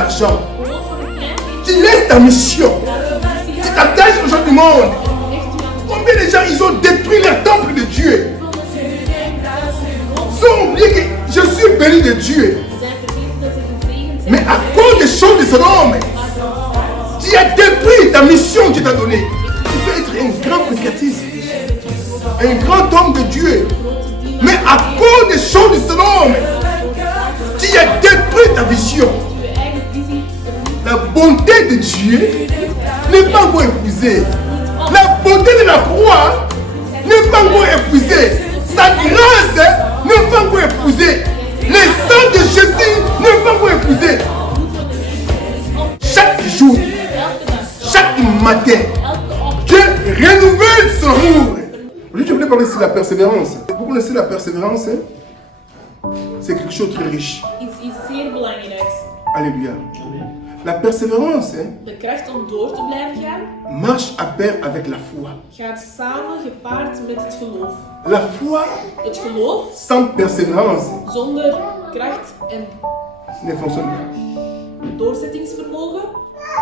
d'argent. Geloof voor een klein beetje. Tu laisses ta mission. Laat je missie Tu t'attaches aux gens du monde. echt u aan Combien de gens ils ont détruit le temple de Dieu? Ils ont oublié que je suis béni de Dieu. Ze zijn vergeten dat ze gezegend zijn. Mais à cause des choses de ce homme, tu as détruit ta mission que Dieu t'a donnée. Tu peux être un grand prédicateur, un grand homme de Dieu. Mais à cause des choses de ce homme, tu as détruit ta vision. Je eigen visie La bonté de Dieu n'est pas encore épuisée. La bonté de la croix n'est pas encore épuisée. Sa grâce n'est pas encore épuisée. Le sang de Jésus n'est pas encore épuisé. Chaque jour, chaque matin, Dieu renouvelle son amour. Aujourd'hui, je voulais parler sur la persévérance. Vous connaissez la persévérance? C'est quelque chose de très riche. iets zeer belangrijks. Alléluia. La persévérance De kracht om door te blijven gaan marche à pair avec la foi. gaat samen gepaard met het geloof. La foi Het geloof sans persévérance zonder kracht en ne fonctionne pas. doorzettingsvermogen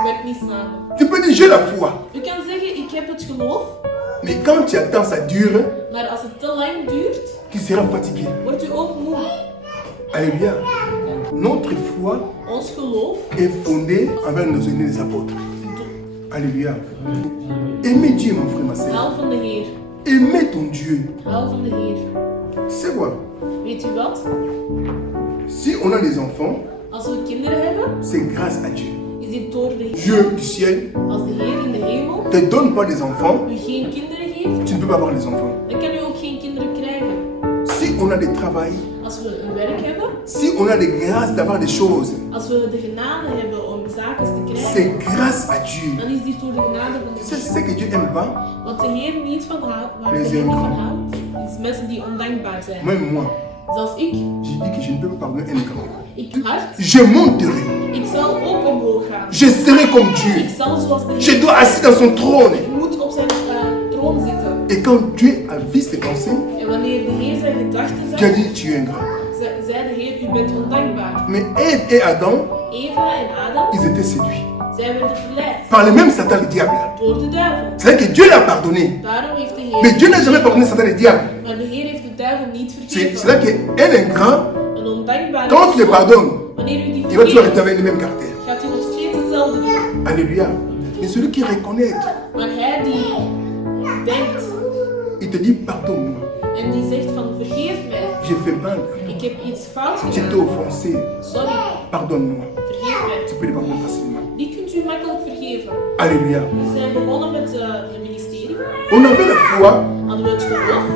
werkt niet samen. Tu peux dire j'ai la foi, U kan zeggen ik heb het geloof, mais quand tu attends ça dure, maar als het te lang duurt, tu seras fatigué. wordt u ook moe. Alléluia. Notre foi Ons geloof est fondée envers nos aînés les apôtres. Alléluia. Aimez Dieu, mon frère, ma soeur. hou van de Heer. Aimez ton Dieu. Hou van de Heer. Tu sais quoi? Weet u wat? Si on a des enfants, Als we kinderen hebben, c'est grâce à Dieu. is dit door de Heer. Dieu du ciel Als de Heer in de hemel ne te donne pas des enfants, u geen kinderen geeft, tu ne peux pas avoir des enfants. dan kan u ook geen kinderen krijgen. Si on a des travail, Als we een werk hebben, si on a des grâces d'avoir des choses, als we de genade hebben om zaken te krijgen, c'est grâce à Dieu. dan is dit door de genade van de C'est Heer. ce que Dieu aime pas, Wat de Heer niet van houdt, waar de Les Heer niet van ingrats. houdt, is mensen die ondankbaar zijn. même moi. Zelfs ik. J'ai dit que je ne peux pas pardonner un grand. Ik hard. Je monterai. Ik zal ook omhoog gaan. Je serai comme Ik Dieu. zal zoals de Je Heer. dois assis dans son trône. Ik moet op zijn troon zitten. Et quand Dieu a vu ses pensées, En wanneer de Heer zijn gedachten Dieu a zag, dit tu es ingrat. zei de Heer, u bent ondankbaar. Mais Ève et Adam, Eva en Adam, ils étaient séduits zij werden verleid par le même Satan, le diable. door de duivel. C'est-à-dire que Dieu l'a pardonné. Daarom heeft de Mais Heer, Dieu n'a jamais pardonné Satan et le diable. maar de Heer heeft de duivel niet C'est vergeven. là qu'un ingrat, Een ondankbare quand tu le persoon, pardonnes, wanneer u die il va toujours vergeeft, rester avec le même caractère. gaat u nog steeds hetzelfde doen. Alléluia. Mais celui qui reconnaît, Maar hij die denkt il te dit pardonne-moi. en die zegt van vergeef mij, J'ai fait mal. ik heb iets fout Je t'ai gedaan, offensé. sorry, Pardonne-moi. vergeef mij. Tu peux le pardonner facilement. Die kunt u makkelijk vergeven. Alléluia. We zijn begonnen met het ministerie, On avait la foi hadden we het geloof,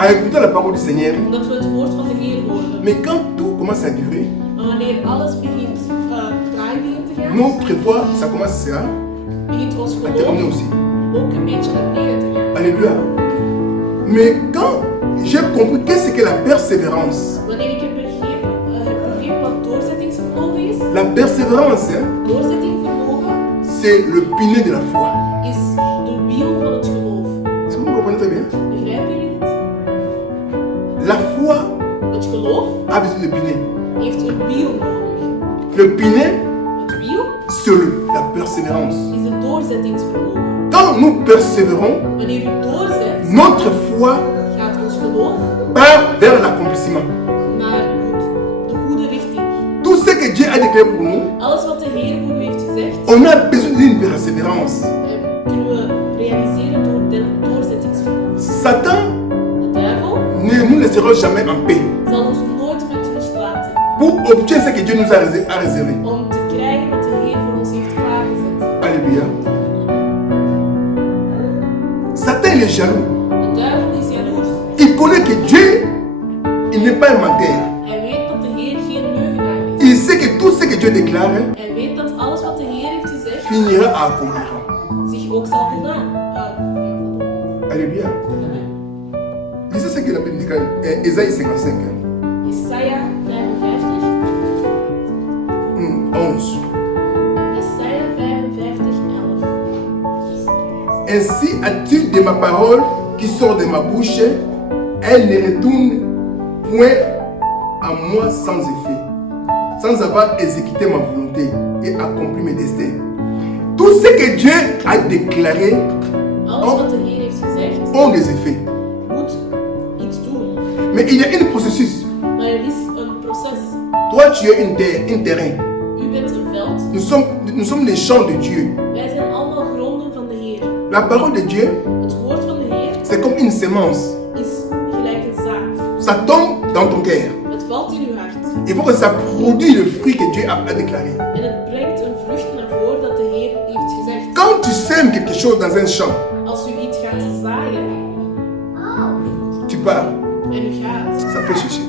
à écouter la parole du Seigneur. omdat we het woord van de Heer hoorden. Mais quand tout commence à durer, Maar wanneer alles begint, traag begint te gaan, notre foi, ça commence à begint ons terminer geloof aussi. ook een beetje naar beneden te gaan. Alléluia. Mais quand j'ai compris qu'est-ce que la persévérance, Wanneer ik heb begrepen wat doorzettingsvermogen is, la persévérance, doorzettingsvermogen c'est le pilier de la foi. is de wiel van het geloof. Est-ce que vous comprenez très bien? Begrijpen jullie het? La foi Het geloof a besoin de pilier. heeft een wiel nodig. Le pilier, Het wiel c'est la persévérance. is het doorzettingsvermogen. Quand nous persévérons, Wanneer u doorzet, notre foi gaat ons geloof part vers l'accomplissement. naar de goede richting. Tout ce que Dieu a déclaré pour nous, Alles wat de Heer voor u heeft gezegd, on a besoin d'une persévérance. kunnen we realiseren door de doorzettingsvermogen. Satan De duivel ne nous laissera jamais en paix zal ons nooit met rust laten pour obtenir ce que Dieu nous a réservé. om te krijgen wat de Heer voor ons heeft klaargezet. Alléluia. Satan il est jaloux. De duivel is jaloers. Il connaît que Dieu, il n'est pas un menteur. Hij weet dat de Heer geen leugenaar is. Il sait que tout ce que Dieu déclare Hij weet dat alles wat de Heer heeft gezegd finira à accomplir. zich ook zal voldaan. Alléluia. Lisez ce qu'il a dit dans Ésaïe 55, Jesaja 55. 11. Jesaja 55, 11. Ainsi as-tu de ma parole qui sort de ma bouche, elle ne retourne point à moi sans effet, sans avoir exécuté ma volonté et et accomplit mes destins. Tout ce que Dieu a déclaré Alles wat de Heer heeft gezegd, ont des effets. moet iets doen. Mais il y a un processus. Maar er is een proces. Toi, tu es un terrain. U bent een veld. Nous sommes les champs de Dieu. Wij zijn allemaal gronden van de Heer. La parole de Dieu, Het woord van de Heer c'est comme une semence. is gelijk een zaad. Ça tombe dans ton cœur. Het valt in uw hart. Il faut que ça produise le fruit que Dieu a déclaré. En het brengt een vrucht naar voren dat de Heer heeft gezegd. Quand tu sèmes quelque chose dans un champ, Als u iets gaat zaaien tu pars, en u gaat, ça peut sécher.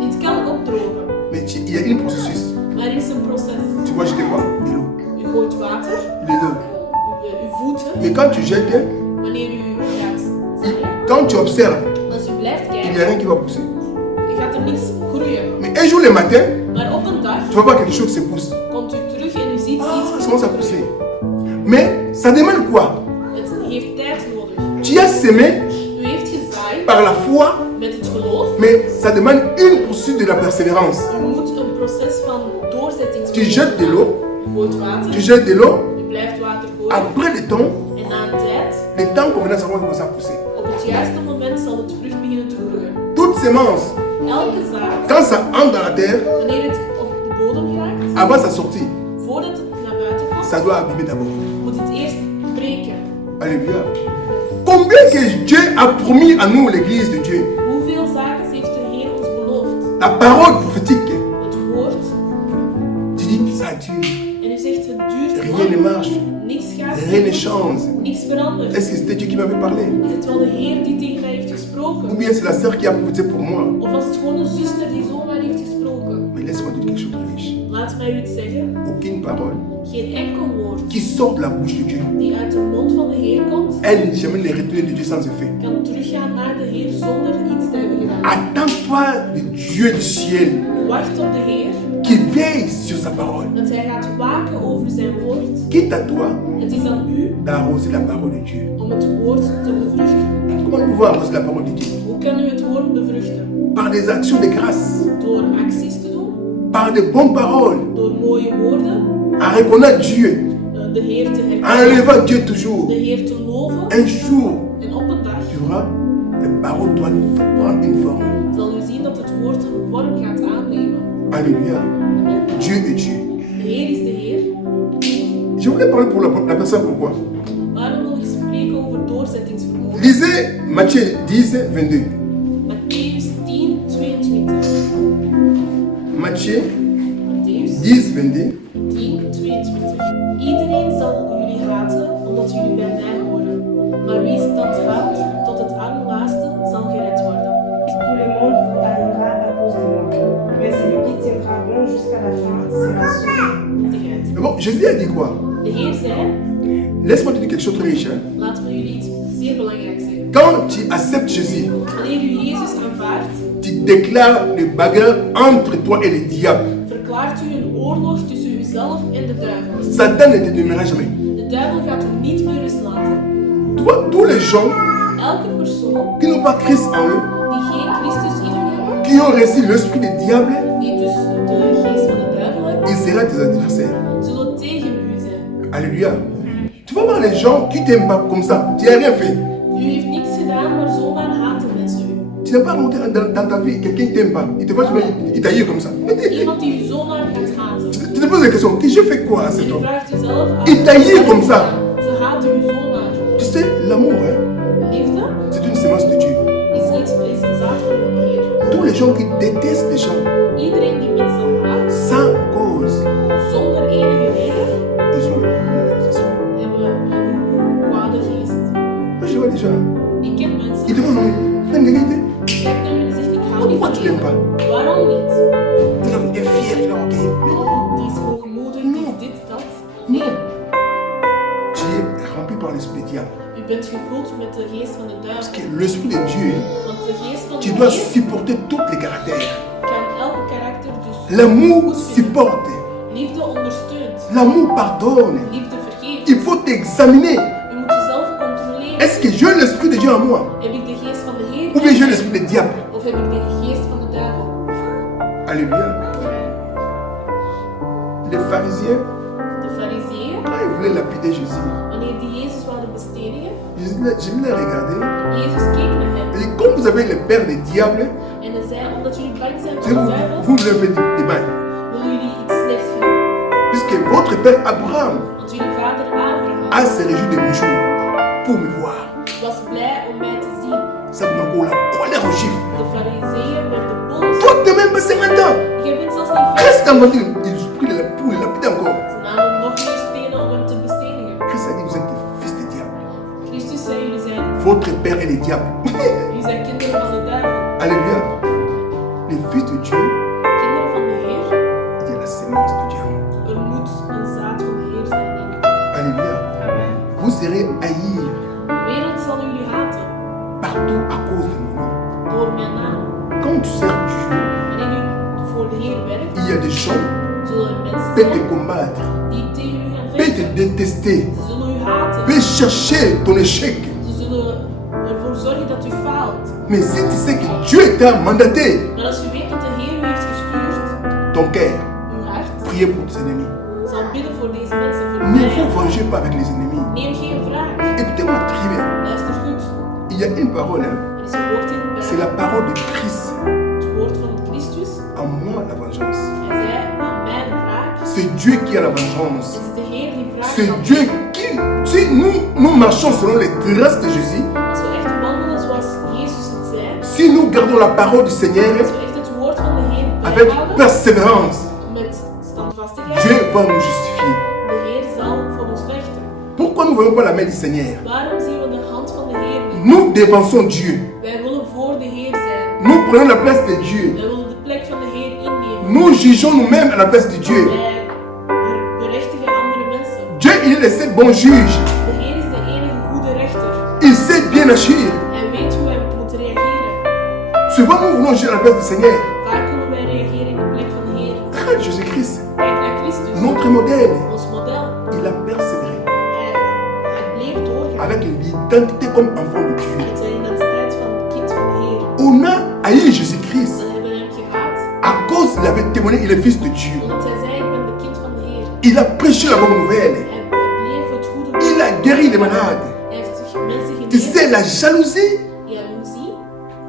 dit kan opdrogen. Mais il y a un processus. Maar er is een proces. Tu vas jeter quoi? De l'eau. U gooit water, De l'eau. u voedt het. Mais quand tu jettes, Wanneer u gaat zaaien, quand tu observes, als u blijft il n'y a kijken, rien qui va pousser. gaat er niets groeien. Mais un jour le matin, Maar op een dag tu vas voir quelque chose qui se pousse. komt u terug en u ziet Ah, iets ça commence à pousser. Mais ça demande quoi? Het heeft tijd nodig. Tu as semé U heeft gezaaid par la foi, met het geloof. mais ça demande une poursuite de la persévérance. U moet een proces van Tu doorzettingsvermogen. jettes de l'eau, U gooit water, tu jettes de l'eau, u blijft water gooien. après le temps, En na een tijd, le temps convenant, ça va commencer à pousser. op het juiste moment, zal het vrucht beginnen te groeien. Toute semence, Elke zaad, quand ça entre dans la terre, wanneer het op de bodem geraakt, avant sa sortie, voordat het naar buiten komt, ça doit abîmer d'abord. moet het eerst breken. Alléluia. Combien que Dieu a promis à nous, l'église de Dieu, Hoeveel zaken heeft de Heer ons beloofd? la parole prophétique, Het woord. tu dis, ça dure, En u zegt, het duurt rien ne lang. marche, Niks gaat, rien ne change. niks verandert. Est-ce que c'était Dieu qui m'avait parlé? Is het wel de Heer die tegen mij heeft Ou gesproken? bien c'est la sœur qui a prophétisé pour moi? Of was het gewoon een zuster die zomaar heeft gesproken? Mais laisse-moi dire quelque chose de riche. Laat mij u iets zeggen. Aucune parole Geen enkel woord qui sort de la bouche de Dieu, die uit de mond van de Heer komt, elle n'est jamais ne retourne de Dieu sans effet. kan teruggaan naar de Heer zonder iets te hebben gedaan. Attends-toi de Dieu du ciel Wacht op de Heer, qui veille sur sa parole. dat Hij gaat waken over zijn woord. Quitte à toi Het is aan u d'arroser la parole de Dieu. om het woord te bevruchten. Comment nous pouvons arroser la parole de Dieu? Hoe kan u het woord bevruchten? Par des actions de grâce, Door acties te doen, par de bonnes paroles, door mooie woorden, en reconnaître Dieu, de Heer te en herkennen, élevant Dieu toujours. de Heer te loven. Un jour, En op een dag tu verras, les paroles doivent prendre une forme. zal u zien dat het woord een vorm gaat aannemen. Alléluia. Dieu est Dieu. De Heer is de Heer. Je voulais parler pour la personne pourquoi. Waarom wil ik spreken over doorzettingsvermogen? Lisez Matthieu 10, 22. Matthäus 10, 22. Matthieu Matthäus 10, 22. 10, 22. Iedereen zal jullie haten omdat jullie bij mij horen. Maar wie stand houdt tot het allerlaatste zal gered worden. Tout le monde vous haïra à cause de moi. Mais celui qui tiendra bon jusqu'à la fin sera sauvé. Gered. Mais bon, Jésus a dit quoi? De Heer zei, Laisse-moi te dire quelque chose de riche. Hein. laat me jullie iets zeer belangrijks zeggen. Quand tu acceptes Jésus, Wanneer u Jezus aanvaardt, tu déclares le bagarre entre toi et le diable. verklaart u een oorlog tussen uzelf en de duivel. Satan ne te demeurera jamais. De duivel gaat u niet meer rust laten. Tu vois, tous les gens Elke persoon qui n'ont pas Christ en eux, die geen Christus in u hebben, qui ont reçu l'esprit du diable, die dus de geest van de duivel hebben, ils seront tes adversaires. zullen tegen u zijn. Alléluia. Tu vas voir les gens qui t'aiment pas comme ça. Tu n'as rien fait. U heeft niks gedaan, maar zomaar haten mensen u. Tu n'as pas monté dans ta vie. Quelqu'un ne t'aime pas. Il te voit, il t'aille comme ça. Iemand die u zomaar gaat haten. Tu te poses la question, que j'ai fait quoi à cet En u homme? vraagt uzelf af. Il t'a hier comme ça. Ze haten u zomaar. Tu sais, l'amour, hein, Liefde c'est une semence de Dieu. is een zaad van de Heer. Tous les gens qui détestent les gens Iedereen die mensen haat, sans cause, zonder enige reden, ils ont une organisation. hebben een kwade geest. Moi, je vois des gens, Ik ken mensen. ils te vont nommer. Même quelqu'un dit, Kijk naar u en zegt, ik hou niet pourquoi van tu l'aimes pas? je. Waarom niet? Il est fier, il est orgueilleux. Mais non, Oh, die is hoogmoedig, die is dit, dat. Nee, tu es rempli par l'esprit du diable. u bent gevuld met de geest van de Parce duivel. que l'esprit de Dieu, Want de geest van tu de dois Heer supporter tous les caractères. kan elk karakter dus L'amour goedvinden. supporte. Liefde ondersteunt. L'amour pardonne. Liefde vergeeft. Il faut t'examiner. U moet jezelf controleren. Est-ce que j'ai l'esprit de Dieu en moi? Heb ik de geest van de Heer Ou bien j'ai l'esprit du diable? of heb ik de geest van de duivel? Alléluia. Les pharisiens voulait lapider Jésus, Wanneer die Jezus wilde bestedigen, je l'ai regardé. Jezus keek naar hem. Et comme vous avez le père des diables, En hij zei, omdat jullie bang zijn c'est voor de duivel, vous leur faites des bains. willen jullie iets slechts gaan. Puisque votre père Abraham Want jullie vader Abraham a se réjoui de mon jour pour me voir. was blij om mij te zien. Ça me donne la colère au chiffre. De Farizeeën werden boos. Toi, t'es même pas 50 ans. Je bent zelfs niet ver. Qu'est-ce qu'on va dire? Ils ont pris pour le lapider encore. Ze namen nog meer stenen om hem te bestedigen. Christ a dit, vous êtes des fils des diables. Christus zei, jullie zijn, Votre père est le diable. jullie zijn kinderen van de duivel. Alléluia. Les fils de Dieu, Kinderen van de Heer. il y a la sémence de diable. Er moet een zaad van de Heer zijn in. Alléluia. Amen. Vous serez haïs De wereld zal jullie haten. partout à cause de mon nom. Door mijn naam. Quand tu sers Dieu, Wanneer u voor de Heer werkt, il y a des gens zullen er mensen qui peuvent te zijn combattre, die tegen u gaan peuvent te vechten. détester, Ze zullen u haten. peuvent chercher ton échec. Ze zullen ervoor zorgen dat u faalt. Mais si tu sais que Dieu t'a mandaté, Maar als u weet dat de Heer u heeft gestuurd, ton cœur, uw hart priez pour tes ennemis. zal bidden voor deze mensen, voor Ne mij. vous vengez pas avec les ennemis. Neem geen wraak. Écoutez-moi très bien. Luister goed. Il y a une parole, hein. Er is een woord in de C'est la Bijbel. parole de Christ. Het woord van Christus. En moi la vengeance. Hij zei aan mij de wraak. C'est Dieu qui a la vengeance. Het is de Heer die wraak C'est zal Dieu qui, si nous marchons selon les traces de Jésus, Als we echt wandelen zoals Jezus het zei, si nous gardons la parole du Seigneur als we echt het woord van de Heer avec bijhouden, persévérance, met standvastigheid, Dieu va nous justifier. de Heer zal voor ons vechten. Pourquoi nous ne voyons pas la main du Seigneur? Waarom zien we de hand van de Heer niet? Nous dévançons Dieu. Wij willen voor de Heer zijn. Nous prenons la place de Dieu. Wij willen de plek van de Heer innemen. Nous jugeons nous-mêmes à la place de Dieu. Wij berechtigen andere mensen. Dieu, il est le seul bon juge. De Heer is de enige goede rechter. Il sait bien agir. Hij weet hoe hij moet reageren. Souvent, nous voulons juger à la place du Seigneur. Vaak willen wij reageren in de plek van de Heer. Regarde Jésus-Christ, Kijk naar Christus, notre modèle. ons model. Il a persévéré Hij bleef doorgaan. avec l'identité comme enfant de Dieu. Met zijn identiteit van kind van de Heer. On a haï Jésus-Christ Ze hebben hem gehaat, à cause qu'il avait témoigné qu'il est fils de Dieu. omdat hij zei, ik ben de kind van de Heer. Il a prêché la bonne nouvelle. Hij bleef het goede Il a guéri les malades. Hij heeft zich mensen Tu genezen. sais, la jalousie Jaloezie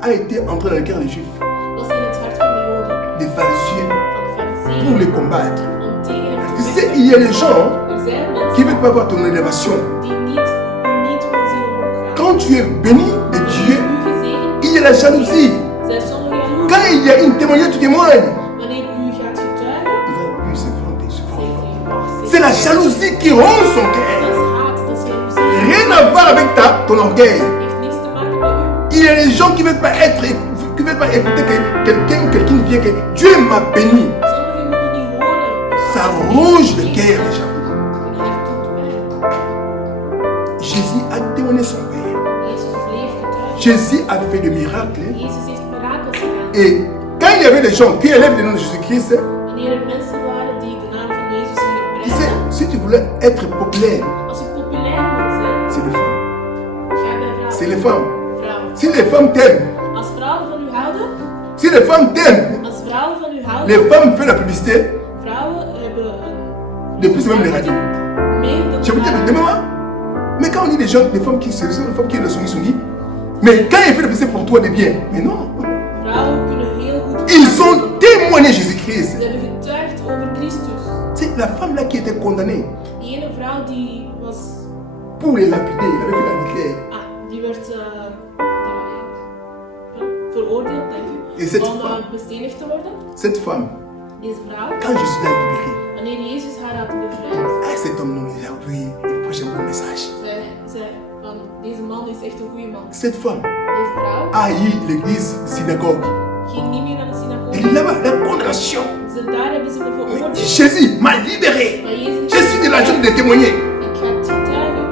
a été entrée dans le cœur des Juifs, was in het hart van de Joden, des pharisiens, van de pour Farizeeën, les combattre. om tegen hem Tu te sais, vechten. il y a des gens Er zijn qui ne mensen veulent pas voir ton élévation. die niet willen zien omhoog gaan. Quand tu es béni de Dieu, U gezegend, il y a la jalousie. zijn sommigen jaloers. Quand il y a une témoignage, tu témoignes. Wanneer u gaat getuigen, Il va lui se vanter, se zegt vanter. hij, "Wacht, C'est la jalousie qui rompt son dat cœur. is haat, dat is jaloezie. Rien à voir avec ton orgueil. Heeft niks te maken met u. Il y a des gens qui ne veulent pas écouter que quelqu'un ou quelqu'un vient que Dieu m'a béni. Sommigen willen niet horen. Ça ronge le cœur des gens. Hun hart doet pijn. Jésus a témoigné son Père. Jezus bleef getuigen. Jésus a fait des miracles. Jezus heeft mirakels gedaan. Et quand il y avait des gens qui élèvent le nom de Jésus-Christ, Wanneer er mensen waren die de naam van Jezus tu gingen sais, prijzen, si tu voulais être populaire, als je populair wilt zijn, c'est les femmes. ga bij vrouwen. C'est les femmes. Vrouwen. Si les femmes t'aiment, Als vrouwen van u houden, si les femmes t'aiment, als vrouwen van u houden, les femmes font la publicité, vrouwen hebben de plus même les radios. meer dan Je vous dis, mannen. mais maman, mais quand on dit des gens, des femmes qui sont des femmes qui le sont mais quand il fait la publicité pour toi, des biens, mais non. Vrouwen kunnen heel goed Ils ont témoigné Jésus-Christ. Ze hebben getuigd over Christus. C'est la femme là qui était condamnée Die ene vrouw die was, pour les lapider avec la Hitler. die werd veroordeeld, denk Is ik, het om van? bestenigd te worden. Cette femme, Deze vrouw, quand Jésus l'a libérée, wanneer Jezus haar had bevrijd, ah, cet homme non, aujourd'hui, il prêche un bon message. zei van, deze man is echt een goede man. Cette femme Deze vrouw a haï l'église synagogue. ging niet meer naar de synagoge. Et là-bas, la condamnation. Daar hebben ze me Mais veroordeeld. Jésus m'a libéré. Maar Jezus Je suis de la jeune de témoigner. ik ga het getuigen.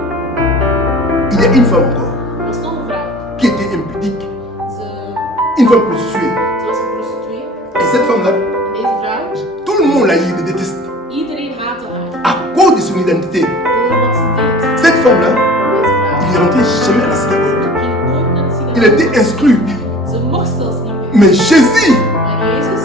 Il y a une femme encore Er was nog een vrouw. qui était impudique, Ze une femme prostituée. was een prostituee. Et cette femme-là, En deze vrouw, tout le monde l'a haï, le déteste. iedereen haatte haar. À cause de son identité. Door wat ze deed. Cette femme-là, Deze vrouw il est rentré jamais à la synagogue. ging nooit naar de Il synagoge. était instruit. Ze mocht zelfs naar binnen. Mais Jésus, Maar Jezus,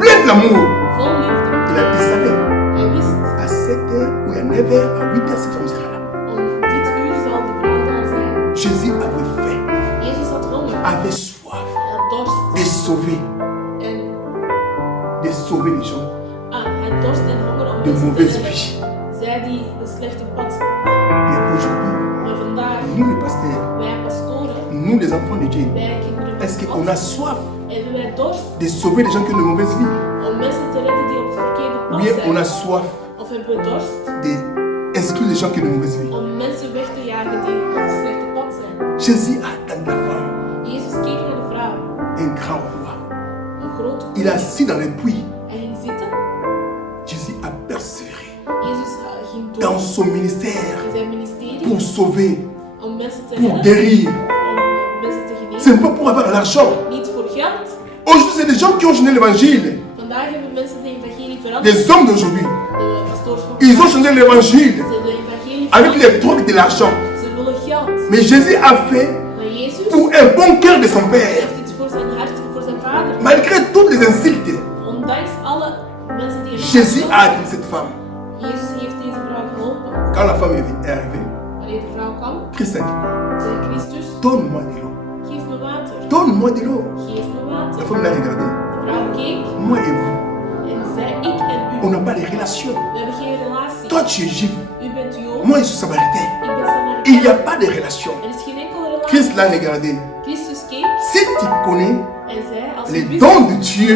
plein d'amour, vol liefde, il savait. hij wist À 7h ou à 9h, 9h, à 8h, cette femme sera là. Om dit uur zal de vrouw daar zijn. Jésus avait faim, Jezus had honger. avait soif Hij had dorst. de sauver, En les gens hij dorst en honger om de mensen te mauvaises redden. vies. Zij die de slechte pad. Mais aujourd'hui, Maar vandaag, nous les pasteurs, wij pastoren, nous les enfants de Dieu, wij kinderen est-ce van qu'on a God, soif hebben wij dorst de sauver les gens qui ont de mauvaises vies? om mensen te redden die op het verkeerde Ou pad bien on a zijn? soif Of hebben we dorst d'instruire les gens qui ont de mauvaises vies? om mensen weg te jagen die op het slechte pad zijn? Jésus a attendu la femme, Jezus keek naar de vrouw, un grand roi. een grote Il est assis dans le puits. Hij ging zitten. Jésus a persévéré Jezus ging door dans son ministère in zijn ministerie pour sauver, om mensen te pour redden, guérir. om mensen te Ce genezen. n'est pas pour avoir l'argent. Niet voor geld. Aujourd'hui, c'est des gens qui ont changé l'évangile. Vandaag hebben mensen de evangelie veranderd. Les hommes d'aujourd'hui, De pastoors van ils ont changé l'évangile ze hebben de evangelie avec veranderd. les trucs de l'argent. Ze willen geld. Mais Jésus a fait Maar Jezus pour un bon cœur de son Père. heeft het voor zijn hart, voor zijn vader. Malgré toutes les insultes, Ondanks alle mensen die hem Jésus a haten, dit cette femme. Jezus heeft deze vrouw geholpen. Quand la femme est arrivée, Wanneer de vrouw kwam, Christ a dit quoi? zei Christus, Donne-moi de l'eau. geef me water. Donne-moi de l'eau. Geef me La water. femme l'a regardé. De vrouw keek Moi et vous, en zei, ik en on u, n'a pas de relation. we hebben geen relatie. Toi, tu es juif. U bent Jood, Moi, je suis samaritain. ik ben Il n'y a Samaritaan. pas de relation. Er is geen enkele relatie. Christ l'a regardé. Christus keek Si tu connais en zei, als u les wist dons de Dieu,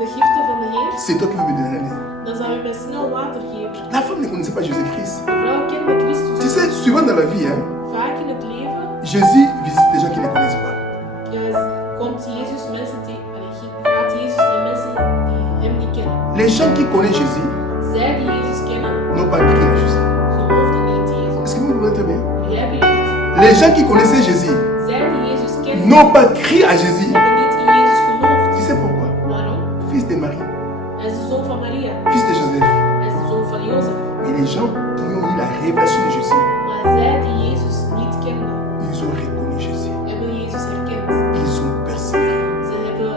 de giften van de Heer, c'est toi qui vas me donner. dan zou u mij snel water geven. La femme ne connaissait pas Jésus-Christ. De vrouw kende Christus. Tu sais, souvent dans la vie, hein, Vaak in het leven Jésus visite des gens qui ne connaissent pas. komt Jezus mensen gaat Jezus naar mensen die hem niet kennen. Les gens qui connaissent Jésus Zij die Jezus kennen, n'ont pas crié à Jésus. geloofden niet Jezus. Est-ce que vous me comprenez très bien? Begrijpen jullie het? Les gens qui connaissaient Jésus Zij die Jezus kennen, n'ont pas crié à Jésus. hebben niet in Jezus Tu geloofd. sais pourquoi? Waarom? Fils de Marie, Hij is de zoon van Maria. fils de Joseph. Hij is de zoon van Jozef. Et les gens qui ont eu la révélation de Jésus, Maar zij die Jezus niet kenden, ils ont reconnu Jésus. hebben Jezus herkend. Ils ont persévéré. Ze hebben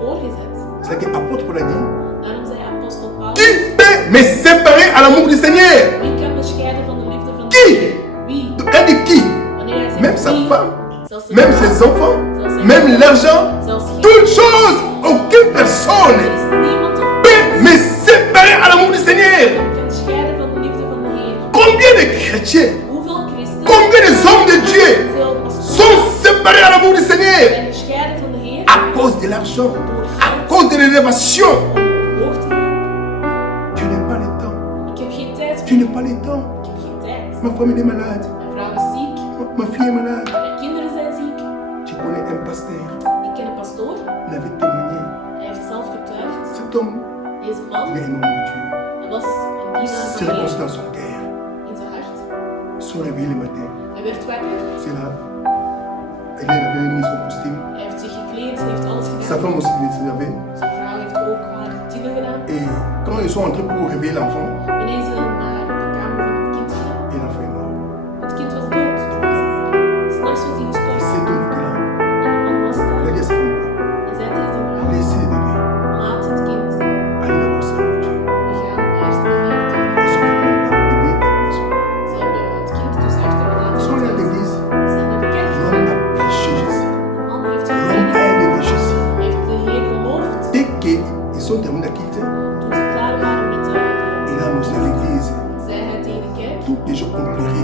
doorgezet. C'est que l'apôtre Paul a dit, Daarom zei apostel Paulus, qui peut me séparer à l'amour du Seigneur? wie kan me scheiden van de liefde van de Qui? Heer? Wie? Donc, elle dit qui? Wanneer hij zegt Même sa wie, femme, zelfs zijn même vrouw, ses enfants, zelfs zijn même kinderen, l'argent, zelfs geen toute chose, aucune personne Er is niemand of peut me séparer à l'amour du Seigneur. kan scheiden van de liefde van de Heer. Combien de chrétiens, Hoeveel christenen, combien de hommes de Dieu hoeveel pastoren sont séparés à l'amour du Seigneur zijn gescheiden van de Heer à cause de l'argent, à cause de l'élévation? om hoog te gaan. Tu n'as pas le temps. Ik heb geen tijd Tu meer. n'as pas le temps. Ik heb geen tijd. Ma femme elle est malade. Mijn vrouw is ziek. Ma fille est malade. Mijn kinderen zijn ziek. Tu connais un pasteur. Ik ken een pastoor. Il avait témoigné. Hij heeft zelf getuigd. Cet homme, Deze il man, est un homme de Dieu. hij was een dienaar C'est van de réponse Heer dans son cœur. in zijn hart. Se réveiller le matin. Hij werd wakker. C'est là. Elle avait mis son costume. Hij heeft zich gekleed. Hij heeft alles Sa gedaan. femme aussi s'est levée. Zijn vrouw heeft ook haar routine gedaan. Et quand ils sont entrés pour réveiller l'enfant, Wanneer ze naar de kamer van het kind gingen, et l'enfant est mort. het kind was dood. S'nachts was hij gestorven. Cet homme était là. En de man was Il a daar. dit à sa femme quoi? En zei tegen zijn vrouw, Laissez les bébés. laat het kind. Allez d'abord servir Dieu. We gaan eerst naar de Heer toe. Ils sont venus le bébé à la maison. Ze hebben het kind dus achtergelaten. Ils sont allés à l'église. Ze zijn naar de kerk gegaan. L'homme a prêché Jésus. De man heeft L'homme a gepredikt. élevé Jésus. Hij heeft de Heer geloofd. Dès qu'ils sont terminés à quitter, Toen ze klaar waren met il a annoncé à l'église. zei hij tegen de kerk, Tous les gens ont pleuré.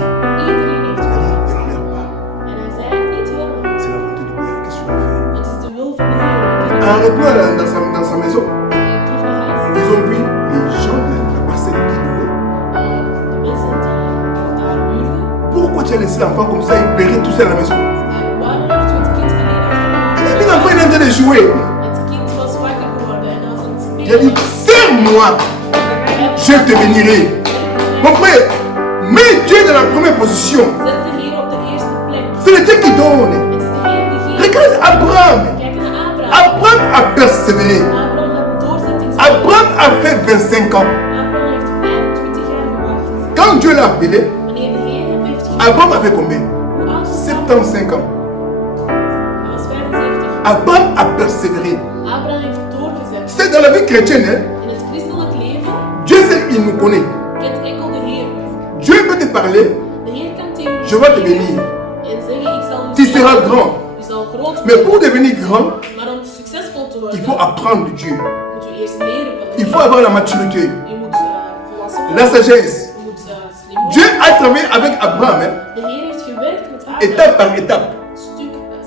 iedereen heeft Il a dit, geloofd. ne pleure pas. En hij zei, niet heel. C'est la volonté du Père. Qu'est-ce que je vais faire? Het is de wil van de Heer. Wat En kan ik retournant dans sa maison, doen? Terug naar huis. ils ont vu les gens de la parcelle qui louaient. De mensen die daar huurden. Pourquoi tu as laissé l'enfant comme ça, il pleurait tout seul à la maison? En waarom heeft u het kind alleen achtergelaten? Il a vu l'enfant, il est en train de jouer. Het kind was wakker geworden en hij was aan het Il a dit, spelen. serre-moi, je te bénirai. Mon frère, mets Dieu dans la première position. Zet de Heer op de eerste plek. C'est le Dieu qui donne. Het is de Heer die geeft. Regarde Abraham. Kijk naar Abraham. Abraham a persévéré. Abraham had doorzettingsvermogen. Abraham a fait 25 ans. Abraham heeft 25 jaar gewacht. Quand Dieu l'a appelé, Wanneer de Heer hem heeft gegeven, Abraham avait combien? hoe oud was hij? 75 ans. Hij was 75. Abraham a persévéré. Abraham heeft doorgezet. C'est dans la vie chrétienne, hein? In het christelijk leven Dieu sait, il nous connaît. kent enkel de Heer. parler, De Heer kan tegen u je vais te spreken bénir. en zeggen, ik zal u Tu seras zegenen. grand. U zal groot Mais worden. pour devenir grand, Maar om succesvol te il worden, faut apprendre de Dieu. moet u eerst leren van de Il Heer. faut avoir la maturité, U moet volwassen la worden. sagesse. U moet slim worden. Dieu a travaillé avec Abraham, hein, De Heer heeft gewerkt met étape Abraham. par étape.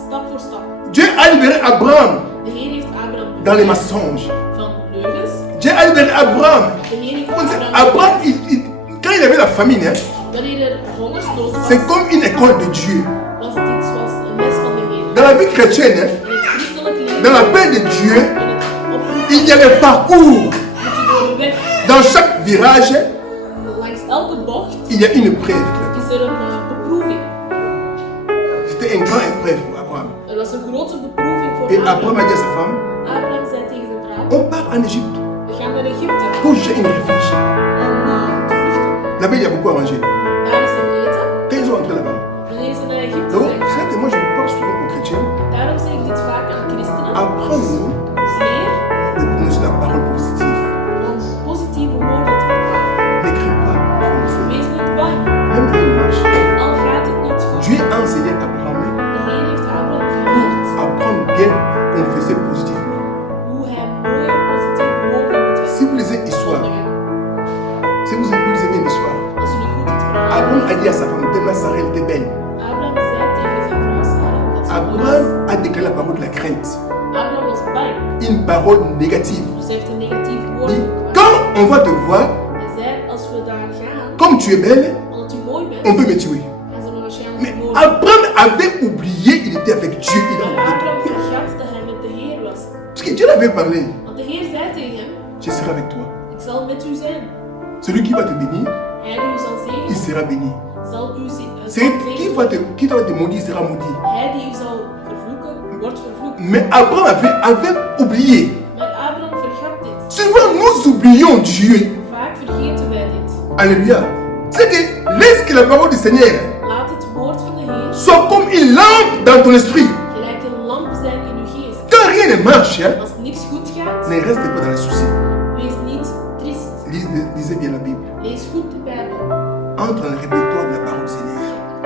Stap voor stap. Dieu a libéré Abraham De Heer heeft Abraham dans les bevrijd mensonges. van leugens. Dieu a libéré Abraham. De Heer heeft Comment dire, Abraham Abraham, bevrijd. quand il avait la famine, hein, Wanneer er hongersnood was, c'est comme une école de Dieu. was dit zoals een les van de Heer. Dans la vie chrétienne, hein, In het christelijk leven, dans la paix de Dieu, in het oproep il y a des parcours. moet je door de weg. Dans chaque virage, Langs elke bocht il y a une épreuve. is er een beproeving. C'était une grande épreuve pour Abraham. Er was een grote beproeving voor Et Abraham Abraham. a dit à sa femme, Abraham zei tegen zijn vrouw, on part en Égypte we gaan naar Egypte pour chercher une refuge. om te vluchten. Là-bas, il y a beaucoup à manger. Daar is een eten. Quand ils sont entrés là-bas. Wanneer ze naar Egypte Donc, zijn c'est gegaan. vrai que moi, je pense souvent aux chrétiens, Daarom zeg ik dit vaak aan christenen. apprenez-nous Leer de prononcer la parole positive. om positieve woorden te verklaren. N'écris pas, prononcez. Wees niet bang, Même quand il marche. al gaat het niet goed. Dieu a enseigné à Abraham De Heer heeft Abraham pour geleerd apprendre bien confesser positivement. hoe hij mooie positieve woorden moet Si vous lisez Histoire, verkondigen. si vous lisez bien l'histoire, Als jullie goed het verhaal Abraham a lezen. dit à sa femme, demain Sarah elle était belle. Abraham zei tegen zijn vrouw Sarah dat ze mooi Abraham was. a déclaré la parole de la crainte. Abraham was bang, Une parole négative. dus hij heeft een negatief Il woord dit, verklaard. quand on va te voir, Hij zei, als we daar gaan, comme tu es belle, omdat u mooi bent, on peut me tuer. gaan ze me waarschijnlijk Mais vermoorden. Abraham avait oublié, il était avec Dieu. Il a Maar oublié. Abraham vergat dat hij met de Heer was. Parce que Dieu l'avait parlé. Want de Heer zei tegen hem, Je serai avec toi. ik zal met u zijn. Celui qui va te bénir, Hij die u zal il zegenen, sera béni. zal u Celui qui va te maudire sera maudit. Hij die u zal vervloeken, wordt vervloekt. Mais Abraham avait oublié. Maar Abraham vergat dit. Souvent, nous oublions Dieu. Vaak vergeten wij dit. Alléluia. C'est que laisse que la parole du Seigneur Laat het woord van de Heer soit comme une lampe dans ton esprit. gelijk een lamp zijn in uw geest. Quand rien ne marche, hein, Als niks goed gaat, ne reste pas dans les soucis. wees niet triest. Lisez bien la Bible. Lees goed de Bijbel. Entre dans le répertoire de la parole du Seigneur.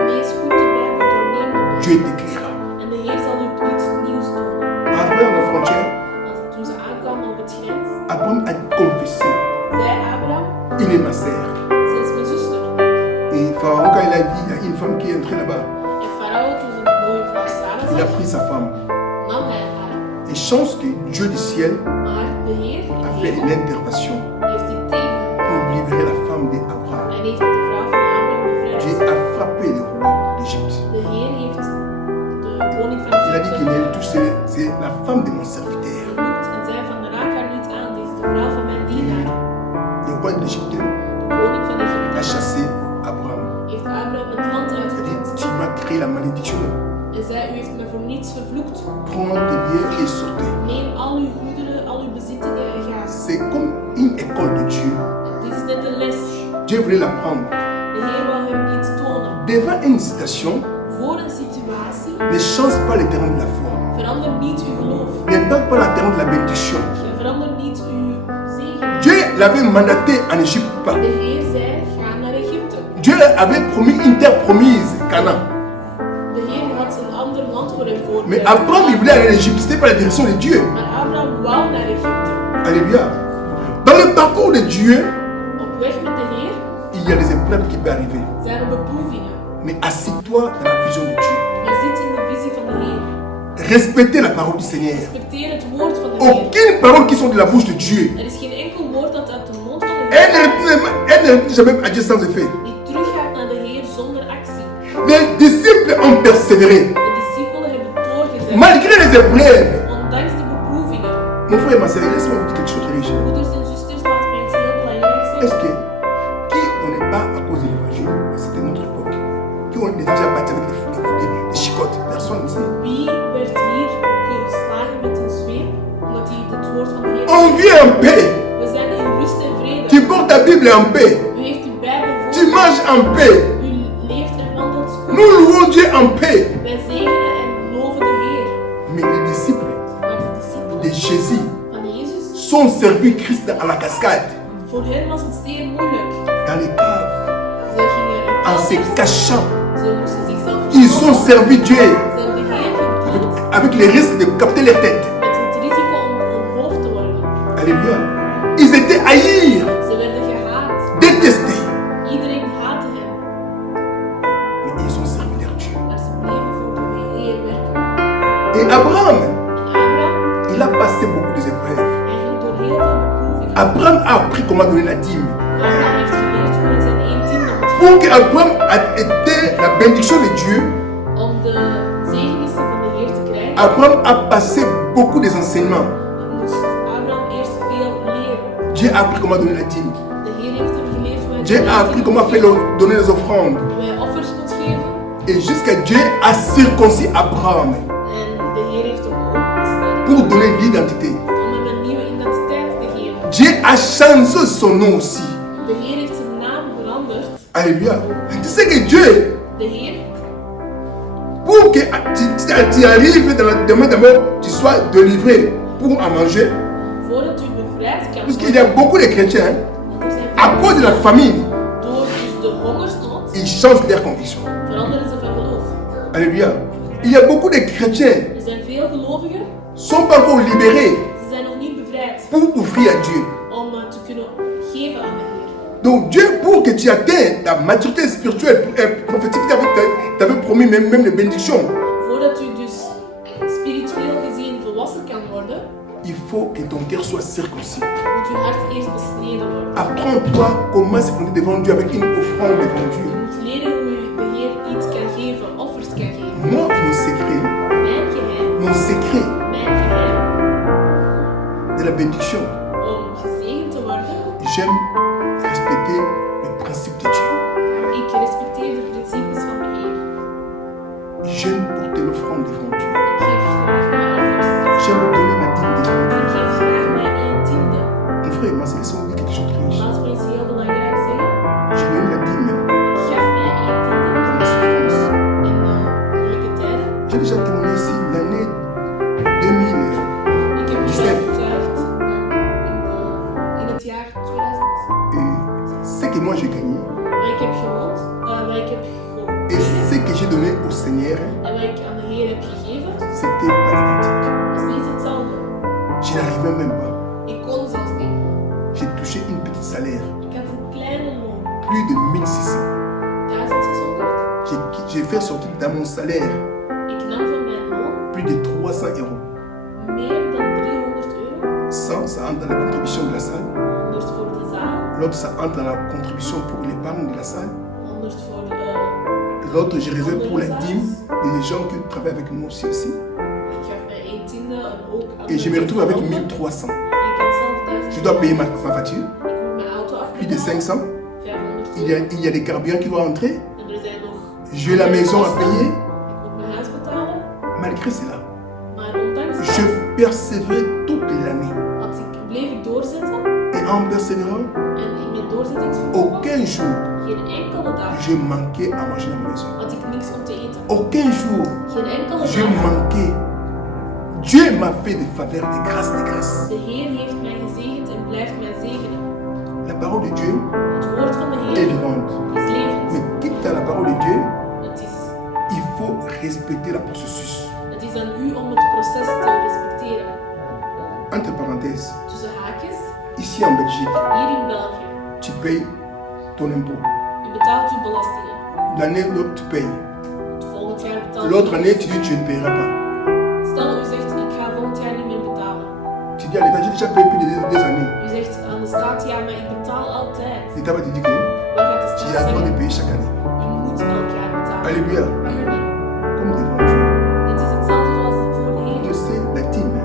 Lees goed de Bijbel, doorneem de Bijbel. Dieu t'éclairera. En de Heer zal u iets nieuws tonen. Arrivé à la frontière, Toen ze aankwamen op het grens, Abraham a confessé. zei Abraham, Il est ma sœur. zij is mijn zuster. Et Pharaon, quand il a dit, il y a une femme qui est entrée là-bas, En Farao, toen ze de mooie vrouw Sarah il a zag, pris sa femme. nam hij haar. Et chance que Dieu du ciel Maar de Heer a in fait hemel une intervention heeft dit tegen pour libérer la femme d'Abraham. en heeft de vrouw van Abraham Dieu bevrijd. a frappé le roi d'Égypte. De Heer heeft de koning van Il a dit qu'il Egypte est touché, c'est la femme de mon serviteur. vervloekt en zei van raak haar niet aan, dit is de vrouw van mijn dienaar. Le roi d'Égypte De koning van a Egypte chassé Abraham. heeft Abraham het land Il a dit, uitgezet tu m'as créé la malédiction. en zei u heeft me voor niets vervloekt. Prends tes biens et sortez. Neem al uw goederen, al uw bezittingen en ga. C'est comme une école de Dieu. Dit is net een les. Dieu voulait l'apprendre. De Heer wil hem iets tonen. Devant une situation, Voor een situatie ne change pas le terrain de la foi. verander niet uw geloof. Ne donne pas le terrain de la bénédiction. Verander niet uw zegen. Dieu l'avait mandaté en Égypte. Pas. De Heer zei, ga naar Egypte. Dieu avait promis une terre promise, Canaan. De Heer had een ander land voor hem voorbereid. Mais Abraham, il voulait aller en Égypte. C'était pas la direction de Dieu. Maar Abraham wou naar Egypte. Alléluia. Dans le parcours de Dieu, Op weg met de Heer il y a des épreuves qui peuvent arriver. zijn er beproevingen. Mais assieds-toi dans la vision de Dieu. Maar zit in de visie van de Heer. Respectez la parole du Seigneur. Respecteer het woord van de Heer. Aucune parole qui sont de la bouche de Dieu. Er is geen enkel woord dat uit de mond van de Heer Elle ne retourne jamais à Dieu sans effet. die teruggaat naar de Heer zonder actie. Les disciples ont persévéré. De discipelen hebben doorgezet. Malgré les épreuves. Ondanks de beproevingen. Mon frère et ma soeur, laisse-moi vous dire quelque chose, riche. Broeders en zusters, laat mij iets heel belangrijks Est-ce zeggen. que qui on n'est pas à cause de l'évangile, c'était notre époque, qui on est déjà battu avec des chicottes, personne ne sait. Wie werd hier geslagen met een zweep omdat hij het woord van de Heer On vit en paix. We zijn in rust en vrede. Tu portes ta Bible en paix. U heeft uw Bijbel Tu voor. marches en paix. U leeft en wandelt goed. Nous louons Dieu en paix. Wij zegenen en loven de Heer. Mais les disciples Want de discipelen de Jésus van Jezus, sont servis Christ à la cascade, voor hen was het zeer moeilijk. dans les caves, Ze gingen en en se cachant. Ze moesten zichzelf Ils ont verstoppen. servi Dieu Ze hebben de Heer gediend avec le risque de capter leur tête. met het risico om onthoofd te worden. Alléluia. Ils étaient haïs, Ze werden gehaat. détestés. Iedereen haatte hen. Mais ils ont servi leur Dieu. Maar ze bleven voor de Heer werken. Et Abraham, En Abraham, il a passé beaucoup d'épreuves. hij ging door heel veel beproevingen. Abraham a appris comment donner la dîme. Abraham heeft geleerd hoe hij zijn 1/10 moet geven. Pour que Abraham ait été la bénédiction de Dieu, Om de zegenissen van de Heer te krijgen, Abraham a passé beaucoup des enseignements. moest Abraham eerst veel leren. Dieu a appris comment donner la dîme. De Heer heeft hem geleerd hoe hij Dieu a appris comment faire donner les offrandes. hoe hij offers moet geven. Et jusqu'à Dieu a circoncis Abraham En de Heer heeft hem ook besneden pour donner l'identité. om hem een nieuwe identiteit te geven. Dieu a changé son nom aussi. De Heer heeft zijn naam veranderd. Alléluia. Tu sais que Dieu, De Heer, pour que tu arrives dans le domaine de mort, tu sois délivré pour en manger. voordat u bevrijd kan Parce qu'il y a worden, beaucoup de chrétiens, hein, want er zijn à cause de la famille, door dus de hongersnood, ils changent leur conviction. veranderen ze van geloof. Alléluia. Il y a beaucoup de chrétiens Er zijn veel gelovigen, qui sont pas encore libérés ze zijn nog niet bevrijd pour offrir à Dieu. om te kunnen geven aan de Heer. Donc Dieu, pour que tu atteignes la maturité spirituelle et prophétique, t'avais promis même les bénédictions. Voordat u dus spiritueel gezien volwassen kan worden, Il faut que ton cœur soit circoncis. moet uw hart eerst besneden worden. Apprends-toi comment se présenter devant Dieu avec une offrande devant Dieu. Je moet leren hoe u de Heer iets kan geven, offers kan geven. Moi, mon secret Mijn geheim de la bénédiction, om gezegend te worden, j'aime respecter le principe de Dieu. ik respecteer de principes van de Heer. J'aime porter l'offrande devant Dieu. Ik geef graag mijn offers. J'aime donner ma dîme devant Dieu. Ik geef graag mijn 1/10. Mon frère et ma soeur, laissez-moi dire quelque chose de riche. Laten we iets heel belangrijks zeggen. J'ai donné la dîme Ik gaf mij 1/10 dans la souffrance. in moeilijke tijden. J'ai déjà témoigné ici l'année 2000. Ik heb Dus mezelf net. getuigd in het jaar 2000. Et ce que moi j'ai gagné Waar ik heb gewoond, waar ik heb et gewoond ce que j'ai donné au Seigneur, en wat ik aan de Heer heb gegeven, c'était pas identique. is niet hetzelfde. Je n'arrivais même pas. Ik kon zelfs niet. J'ai touché une petite salaire, Ik had een kleine loon, plus de 1600. 1600. J'ai fait sortir dans mon salaire Ik nam van mijn loon plus de 300 euros. meer dan 300 euro. 100, ça entre dans la contribution de la salle. 100 voor de zaal, L'autre, ça entre dans la contribution pour l'épargne de la salle. 100 voor L'autre, j'ai réservé pour la dîme des gens qui travaillent avec nous aussi. ik gaf mij 1/10 en ook Et je me retrouve avec andere 1300. Ik had zelf 1000 Je dois payer ma voiture, Ik moet mijn auto plus de afbetalen, 500. 500 Il y a des carburants qui doivent entrer. En er zijn nog... J'ai la maison à payer. Ik moet mijn huis betalen. Malgré cela, Maar ondanks je dat persévérais toute l'année. bleef ik doorzetten. Et en persévérant, En in mijn doorzettingsvermogen, aucun jour, geen enkele dag, je manquais à manger dans ma maison. had ik niks om te eten. Aucun jour, Geen enkele je dag. manquais. Dieu m'a fait des faveurs, des grâces, des grâces. De Heer heeft mij gezegend en blijft mij zegenen. La parole de Dieu Het woord van de est Heer vivante. is levend. Mais quitte à la parole de Dieu, Het il faut respecter le processus. is aan u om het proces te respecteren. Entre parenthèses, Tussen haakjes, ici en Belgique, hier in België, tu payes ton impôt. u betaalt uw belastingen. L'année l'autre, tu payes. Het volgend jaar betaalt L'autre u année, niks. tu dis tu ne paieras pas. Stel u zegt, ik ga volgend jaar niet meer betalen. Tu dis à l'État, j'ai déjà payé plus de 2 années. U zegt aan de staat, ja, maar ik betaal altijd. L'État va te dire que Wat gaat de tu staat as droit de zeggen? payer chaque année. U moet elk jaar betalen. Alléluia. Comme devant Dieu. Dit is hetzelfde zoals voor de Tu Heer. sais, la dîme,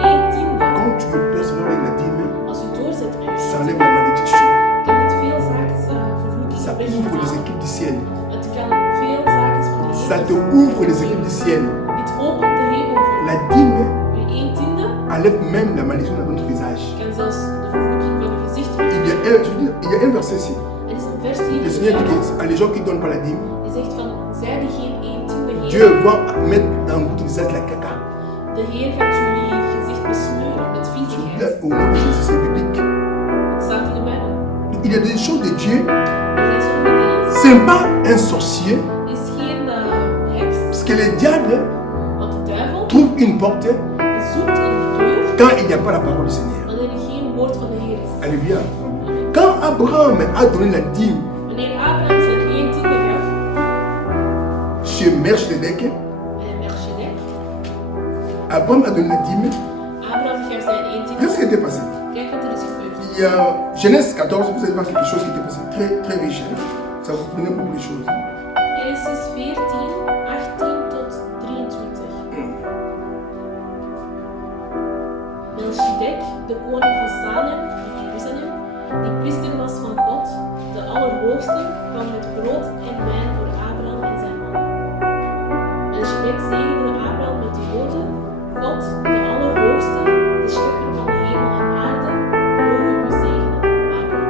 Uw 1/10, quand tu veux persévérer avec la dîme, als u doorzet met ça uw enlève la malédiction. kan het veel zaken vervloeken. Ça ouvre les équipes du ciel. Het kan veel zaken van de Ça te Heer. ouvre les équipes du ciel. Dit opent de hemel voor La dîme u. Uw 1/10 enlève même la malédiction de notre visage. kan zelfs de vervloeking van uw gezicht Il y a wegnemen. un, je veux dire, il y a un verset ici. Er is een vers hier Le in Seigneur de dit Bijbel que les gens qui ne donnent pas la dîme, die zegt van, zij die geen 1/10 Dieu geven, va mettre dans votre visage la caca. de Heer gaat jullie gezicht besmeuren met viezigheid. Au nom de Jésus, c'est biblique. Het staat in de Bijbel. Il y a des choses de Dieu Er zijn sommige dingen Ce n'est pas un sorcier, is geen heks, parce que le diable want de duivel trouve une porte zoekt een deur quand il n'y a pas la parole du Seigneur. wanneer er geen woord van de Heer is. Alléluia. Quand Abraham a donné la dîme Wanneer Abraham zijn 1 tiende gaf chez Melchizedek, bij Melchizedek, Abraham a donné la dîme. Abraham gaf zijn 1 tiende. Qu'est-ce qui était passé? Kijk wat er is gebeurd. Il y a Genèse 14, vous allez voir quelque chose qui était passé très, très riche. Hein. Ça vous prenait beaucoup de choses. Genesis 14, 18 tot 23. Melchizedek, de koning van Salem in Jeruzalem, die priester was van God, de Allerhoogste, kwam met brood en wijn voor Abraham en zijn man. Melchizedek zegende Abraham met de woorden: God, de Allerhoogste, de schepper van de hemel en aarde, mogen u zegenen, Abraham.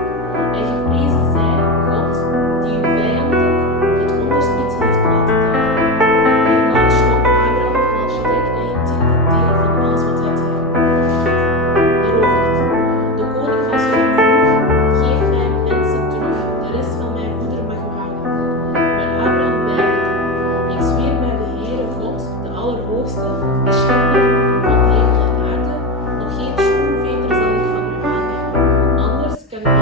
En geprezen zij God, die uw vijanden het onderspit heeft laten dalen. Hierna schonk Abraham Melchizedek een tiende deel van alles wat hij erovert. De koning van Sodom vroeg: geef mijn mensen terug, de rest van mijn goederen mag u houden. Maar Abraham weigerde: ik zweer bij de Heere God, de Allerhoogste, de schepper van hemel en aarde, nog geen schoenveter zal ik van u aannemen. Anders kan u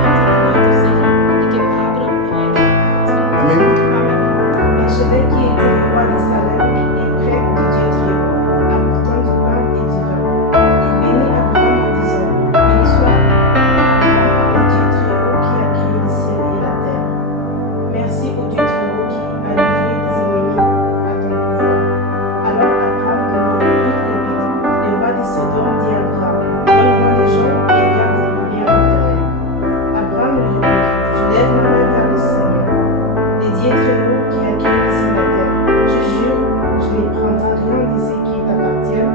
later zeggen: ik heb Abraham rijk gemaakt. Amen. Melchizedek, qui était le roi de Salem et prêtre du Dieu Très-Haut, apportant du pain et du vin, il bénit Abraham en disant: béni soit Abraham, le Dieu Très-Haut qui a créé le ciel et la terre. Merci au Dieu Très-Haut qui a livré tes ennemis à ton pouvoir. Alors Abraham demanda toute la vie. Le roi de Sodome dit à Abraham: donne-moi les gens et garde le bien matériel. Abraham lui répondit: je lève ma main vers le Seigneur, le Dieu Très-Haut qui a créé le ciel et la terre. Je jure, je ne prendrai rien de ce qui t'appartient,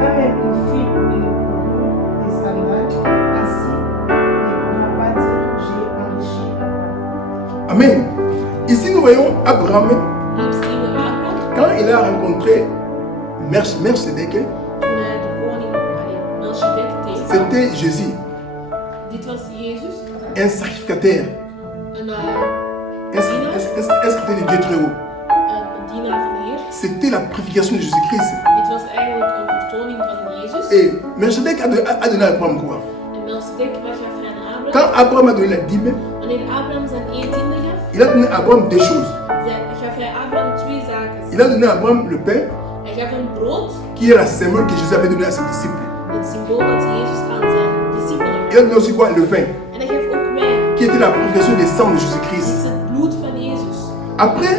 pas même une fille ou une fourrure, des sandales, ainsi ne pourra pas dire j'ai enrichi Abraham. Amen. Ici, nous voyons Abraham, Hier zien we Abraham quand il a rencontré Melchizedek, toen hij de koning Melchizedek tegenkwam. c'était Jésus, Dit was Jezus, un sacrificateur, een un sacrificateur de Dieu très haut. dienaar van de Heer. C'était la préfiguration de Jésus-Christ. Dit was eigenlijk een vertoning van Jezus. Et Melchizedek a donné à Abraham quoi? En Melchizedek, wat gaf hij aan Abraham? Quand Abraham a donné la dîme, Wanneer Abraham zijn 1 tiende gaf, il a donné à Abraham deux choses. gaf hij Abraham 2 zaken. Il a donné à Abraham le pain, Hij gaf hem brood, qui est la symbole que Jésus avait donné à ses disciples. het symbool dat Jezus aan zijn discipelen Il gaf. a donné aussi quoi? Le vin, En hij gaf ook wijn. qui était la préfiguration des sangs de Dat Jésus-Christ. is het bloed van Jezus. Après,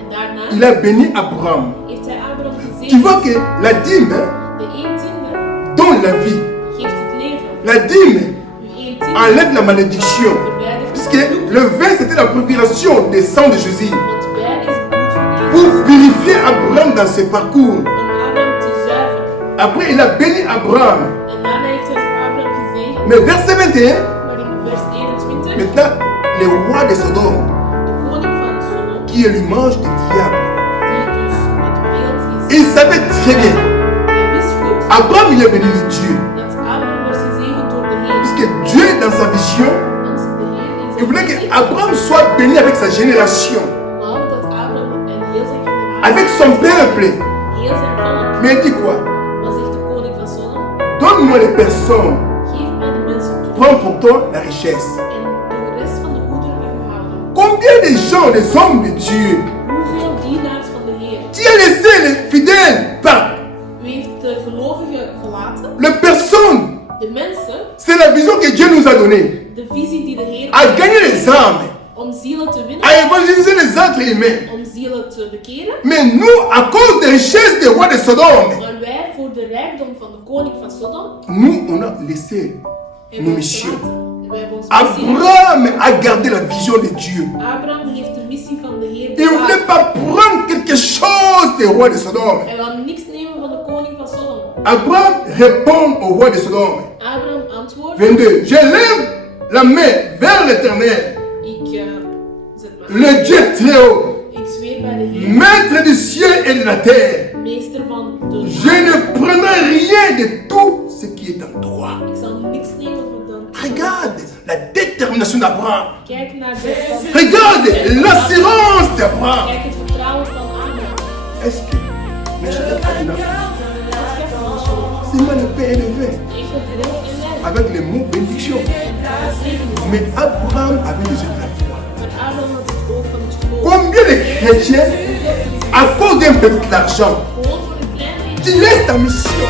En daarna il a béni Abraham. heeft hij Abraham Tu gezegend. vois que la dîme De 1 tiende donne la vie. geeft het leven. La dîme Uw 1 tiende enlève la malédiction. verwijdert Puisque het vloek. le vin, c'était la préfiguration des sangs de Jésus. Want wijn is het bloed van Jezus. Pour purifier Abraham dans ses parcours. Om Abraham te zuiveren. Après, il a béni Abraham. En daarna heeft hij Abraham gezegend. Mais verset 21, Maar in vers 21, maintenant, le roi de Sodome, de koning van Sodom, qui est l'image du diable, die dus het beeld is. il savait très bien. Hij wist goed Abraham, il est béni de Dieu. dat Abraham werd gezegend door de Heer. Puisque Dieu, dans sa vision, Want de Heer in il zijn voulait visie qu'Abraham soit béni avec sa génération, wou dat Abraham en heel zijn generatie, avec son peuple. heel zijn volk, Mais il dit quoi? wat zegt de koning van Sodom? Donne-moi les personnes, Geef mij de mensen toe prends pour toi la richesse. en de rest van de goederen mag u houden. Combien de gens, des hommes de Dieu, Hoeveel dienaars van de Heer? qui a laissé les fidèles par U heeft de gelovigen gelaten, les personnes? de mensen, C'est la vision que Dieu nous a donnée. de visie die de Heer À gagner les âmes, om zielen te winnen, à évangéliser les êtres humains. om zielen te bekeren. Mais nous, à cause des richesses des rois de Sodome, Maar wij, voor de rijkdom van de koning van Sodom, nous, on a laissé hebben nos ons missions. gelaten. En wij hebben ons missie. Abraham a gardé la vision de Dieu. Abraham heeft de missie van de Heer Il ne voulait bewaard. pas prendre quelque chose des rois de Sodome. Hij wil niks nemen van de koning van Sodom. Abraham répond au roi de Sodome. Abraham antwoordt, 22. Je lève la main vers l'éternel, ik zet mijn le Dieu très haut, ik zweer bij de Heer, maître du ciel et de la terre. meester van de Je ne prendrai rien de tout ce qui est en toi. Ik zal niks nemen van de Regarde la détermination d'Abraham. Kijk naar de Regarde l'assurance d'Abraham. Kijk het vertrouwen van Abraham. Est-ce que mes chers frères, Wat zegt de c'est moi le pain et le vin Ik heb brood en wijn. avec les mots bénédiction. Zegening. Mais Abraham avait les yeux de la foi. Maar Abraham had het oog van het geloof. Combien de chrétiens accordent un peu d'argent? Gewoon voor een klein beetje. Tu laisses ta mission.